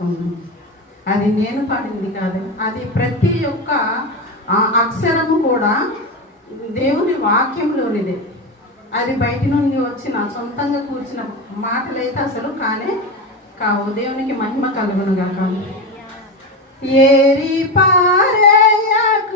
పరుచుకున్నాను అది నేను పాడింది కాదు. అది ప్రతి ఒక్క అక్షరము కూడా దేవుని వాక్యంలోనిదే. అది బయట నుండి వచ్చిన సొంతంగా కూర్చిన మాటలైతే అసలు కానే కావు. దేవునికి మహిమ కలుగునుగా కాదు ఏరి పారేయక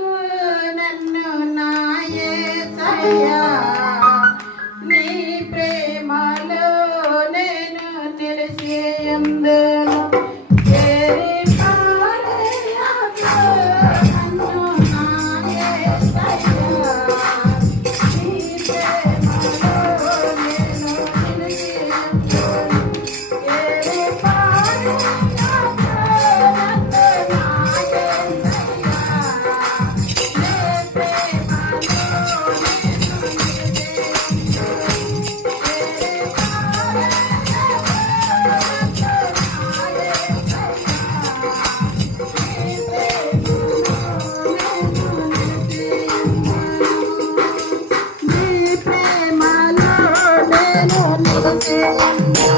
I'm gonna